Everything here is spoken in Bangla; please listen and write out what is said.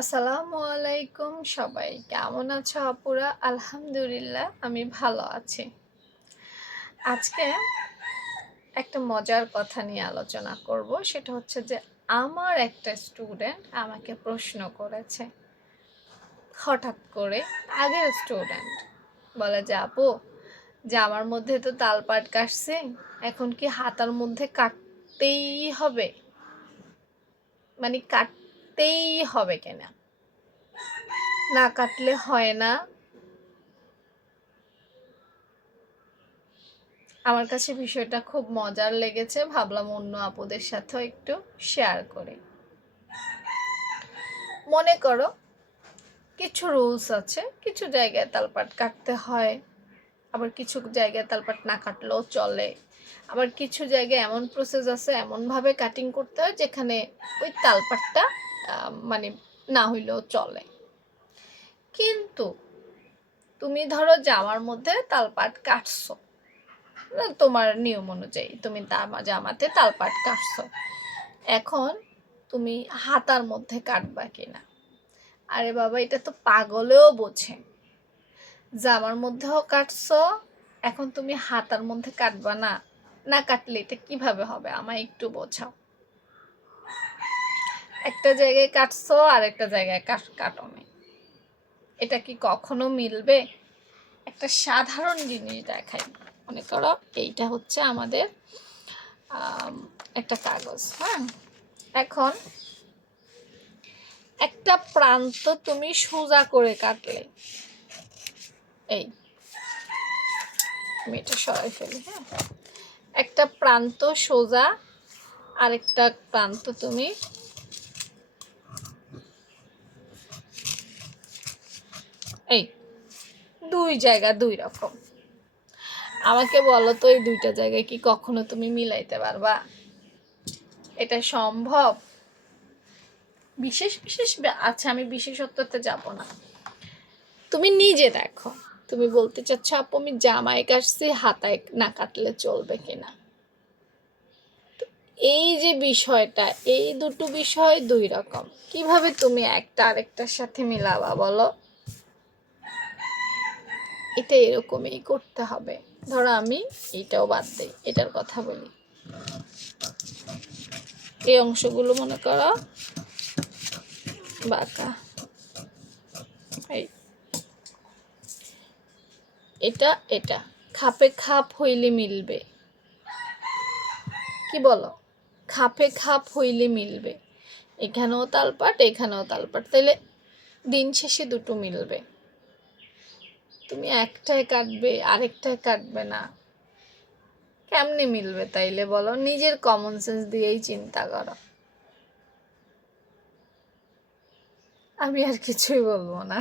আসসালামু আলাইকুম সবাই, কেমন আছো আপুরা? আলহামদুলিল্লাহ আমি ভালো আছি। আজকে একটা মজার কথা নিয়ে আলোচনা করব। সেটা হচ্ছে যে আমার একটা স্টুডেন্ট আমাকে প্রশ্ন করেছে। হঠাৎ করে আগের স্টুডেন্ট বলে যে আপু, যে আমার মধ্যে তো তালপাট কাটছে, এখন কি হাতার মধ্যে কাটতেই হবে? মানে কাটতেই হবে কিনা, না কাটলে হয় না? আমার কাছে বিষয়টা খুব মজার লেগেছে, ভাবলাম অন্য আপুদের সাথেও একটু শেয়ার করি। মনে করো কিছু রুলস আছে, কিছু জায়গায় তালপাট কাটতে হয়, আবার কিছু জায়গায় তালপাট না কাটলেও চলে, আবার কিছু জায়গায় এমন প্রসেস আছে, এমনভাবে কাটিং করতে হয় যেখানে ওই তালপাটটা মানে না হইলেও চলে। কিন্তু তুমি ধরো জামার মধ্যে তালপাট কাটছো, তোমার নিয়ম অনুযায়ী তুমি জামাতে তালপাট কাটছো, এখন তুমি হাতার মধ্যে কাটবা কিনা? আরে বাবা, এটা তো পাগলেও বোঝে। জামার মধ্যেও কাটছো, এখন তুমি হাতার মধ্যে কাটবা না? না কাটলে এটা কিভাবে হবে? আমায় একটু বোঝাও। একটা জায়গায় কাটছো আর একটা জায়গায় কাটনি, এটা কি কখনো মিলবে? একটা সাধারণ জিনিস দেখাই। মনে করো এইটা হচ্ছে আমাদের একটা কাগজ। হ্যাঁ, এখন একটা প্রান্ত তুমি সোজা করে কাটলে, এই আমি এটা সরাই ফেলি। হ্যাঁ, একটা প্রান্ত সোজা, আরেকটা প্রান্ত তুমি এই দুই জায়গা দুই রকম। আমাকে বলো তো, এই দুইটা জায়গায় কি কখনো তুমি মিলাইতে পারবা? এটা সম্ভব? বিশেষ বিশেষ আচ্ছা, আমি বিশেষত্বতে যাব না, তুমি নিজে দেখো। তুমি বলতে চাচ্ছ আপু আমি জামায় কাটছি, হাতায় না কাটলে চলবে কিনা? এই যে বিষয়টা, এই দুটো বিষয় দুই রকম, কিভাবে তুমি একটা আরেকটার সাথে মিলাবা বলো? এটা এরকমই করতে হবে। ধরো আমি এইটাও বাদ দেই, এটার কথা বলি। এই অংশগুলো মনে করো বাঁকা, এই এটা এটা খাপে খাপ হইলে মিলবে। কি বলো? খাপে খাপ হইলে মিলবে। এখানেও তালপাট, এখানেও তালপাট, তাইলে দিন শেষে দুটো মিলবে। তুমি একটাই কাটবে, আরেকটাই কাটবে না, কেমনে মিলবে তাইলে বলো? নিজের কমন সেন্স দিয়েই চিন্তা করো। আমি আর কিছুই বলবো না।